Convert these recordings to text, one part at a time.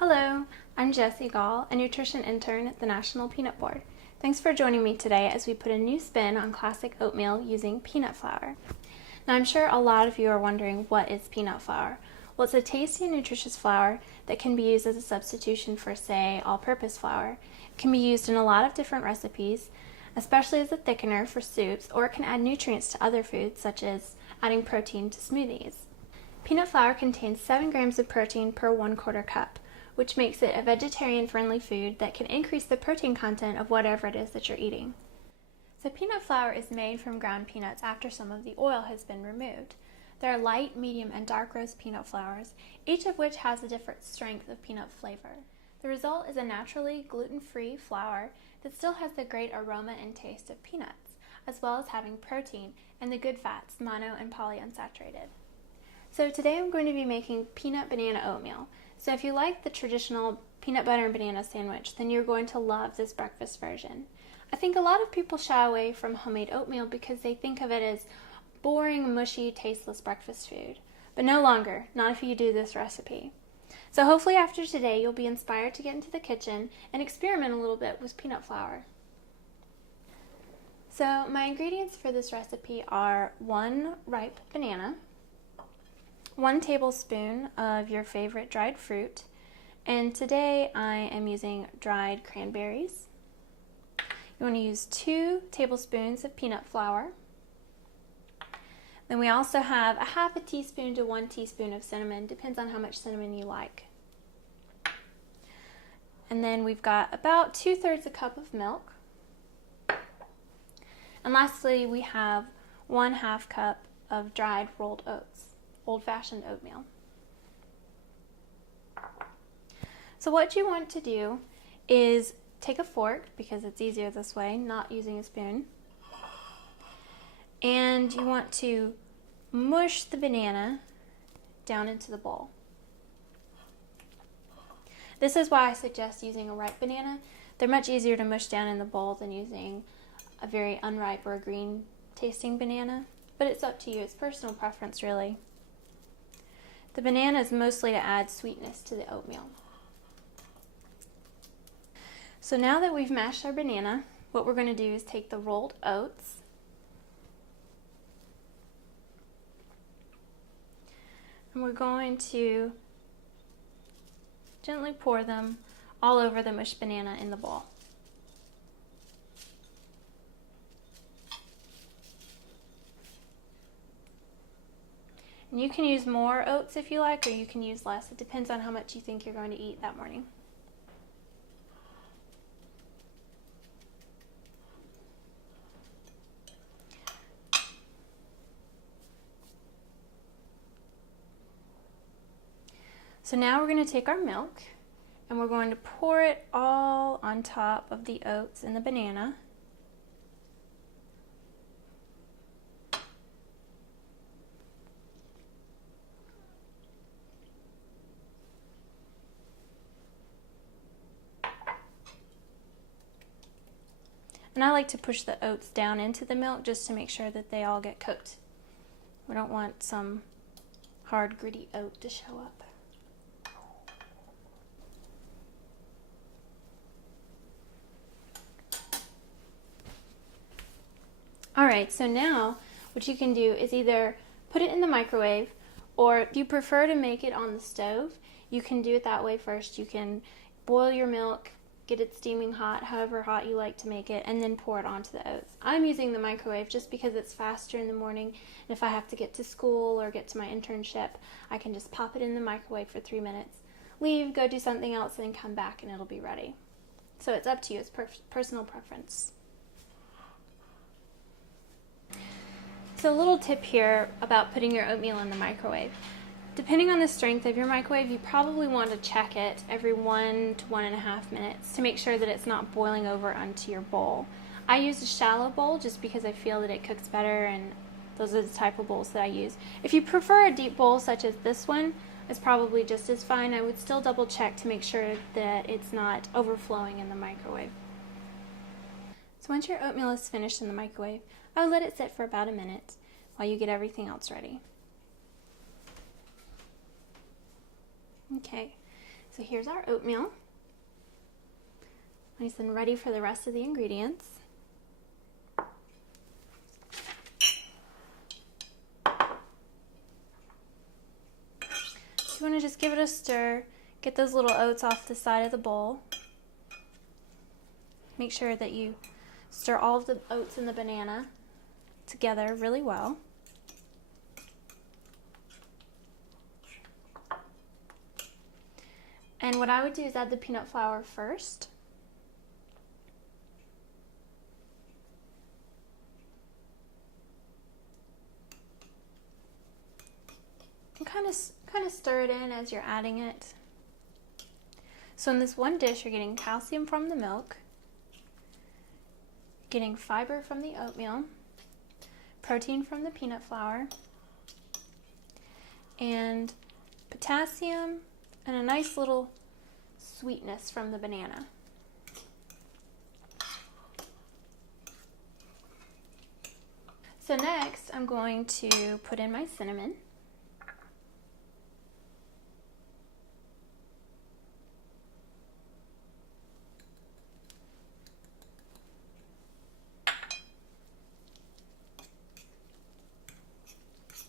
Hello, I'm Jessie Gall, a nutrition intern at the National Peanut Board. Thanks for joining me today as we put a new spin on classic oatmeal using peanut flour. Now I'm sure a lot of you are wondering, what is peanut flour? Well, it's a tasty and nutritious flour that can be used as a substitution for, say, all-purpose flour. It can be used in a lot of different recipes, especially as a thickener for soups, or it can add nutrients to other foods, such as adding protein to smoothies. Peanut flour contains 7 grams of protein per 1/4 cup, which makes it a vegetarian-friendly food that can increase the protein content of whatever it is that you're eating. So peanut flour is made from ground peanuts after some of the oil has been removed. There are light, medium, and dark roast peanut flours, each of which has a different strength of peanut flavor. The result is a naturally gluten-free flour that still has the great aroma and taste of peanuts, as well as having protein and the good fats, mono and polyunsaturated. So today I'm going to be making peanut banana oatmeal. So if you like the traditional peanut butter and banana sandwich, then you're going to love this breakfast version. I think a lot of people shy away from homemade oatmeal because they think of it as boring, mushy, tasteless breakfast food. But no longer, not if you do this recipe. So hopefully after today you'll be inspired to get into the kitchen and experiment a little bit with peanut flour. So my ingredients for this recipe are 1 ripe banana, 1 tablespoon of your favorite dried fruit, and today I am using dried cranberries. You want to use 2 tablespoons of peanut flour. Then we also have a half a teaspoon to 1 teaspoon of cinnamon, depends on how much cinnamon you like. And then we've got about 2/3 a cup of milk. And lastly, we have 1/2 cup of dried rolled oats. Old-fashioned oatmeal. So what you want to do is take a fork, because it's easier this way, not using a spoon, and you want to mush the banana down into the bowl. This is why I suggest using a ripe banana. They're much easier to mush down in the bowl than using a very unripe or green tasting banana, but it's up to you. It's personal preference, really. The banana is mostly to add sweetness to the oatmeal. So now that we've mashed our banana, what we're going to do is take the rolled oats and we're going to gently pour them all over the mushed banana in the bowl. And you can use more oats if you like, or you can use less. It depends on how much you think you're going to eat that morning. So now we're going to take our milk and we're going to pour it all on top of the oats and the banana. And I like to push the oats down into the milk just to make sure that they all get cooked. We don't want some hard, gritty oat to show up. Alright, so now what you can do is either put it in the microwave, or if you prefer to make it on the stove, you can do it that way first. You can boil your milk, get it steaming hot, however hot you like to make it, and then pour it onto the oats. I'm using the microwave just because it's faster in the morning, and if I have to get to school or get to my internship, I can just pop it in the microwave for 3 minutes, leave, go do something else, and then come back and it'll be ready. So it's up to you, it's personal preference. So a little tip here about putting your oatmeal in the microwave. Depending on the strength of your microwave, you probably want to check it every 1 to 1.5 minutes to make sure that it's not boiling over onto your bowl. I use a shallow bowl just because I feel that it cooks better, and those are the type of bowls that I use. If you prefer a deep bowl such as this one, it's probably just as fine. I would still double check to make sure that it's not overflowing in the microwave. So once your oatmeal is finished in the microwave, I would let it sit for about a minute while you get everything else ready. Okay, so So here's our oatmeal. Nice and ready for the rest of the ingredients. So you want to just give it a stir, get those little oats off the side of the bowl. Make sure that you stir all of the oats and the banana together really well. And what I would do is add the peanut flour first. And kind of stir it in as you're adding it. So in this one dish, you're getting calcium from the milk, getting fiber from the oatmeal, protein from the peanut flour, and potassium and a nice little sweetness from the banana. So next, I'm going to put in my cinnamon.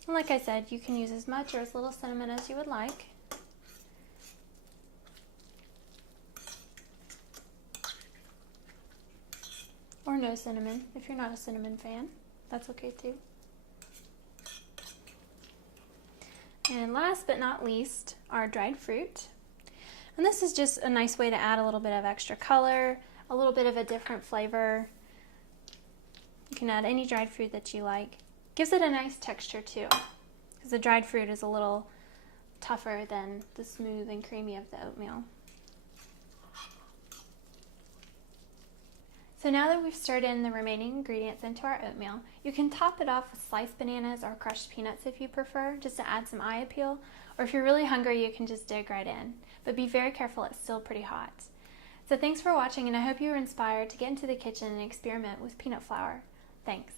And like I said, you can use as much or as little cinnamon as you would like. Or no cinnamon, if you're not a cinnamon fan. That's okay too. And last but not least, our dried fruit. And this is just a nice way to add a little bit of extra color, a little bit of a different flavor. You can add any dried fruit that you like. Gives it a nice texture too, because the dried fruit is a little tougher than the smooth and creamy of the oatmeal. So now that we've stirred in the remaining ingredients into our oatmeal, you can top it off with sliced bananas or crushed peanuts if you prefer, just to add some eye appeal. Or if you're really hungry, you can just dig right in. But be very careful, it's still pretty hot. So thanks for watching, and I hope you were inspired to get into the kitchen and experiment with peanut flour. Thanks.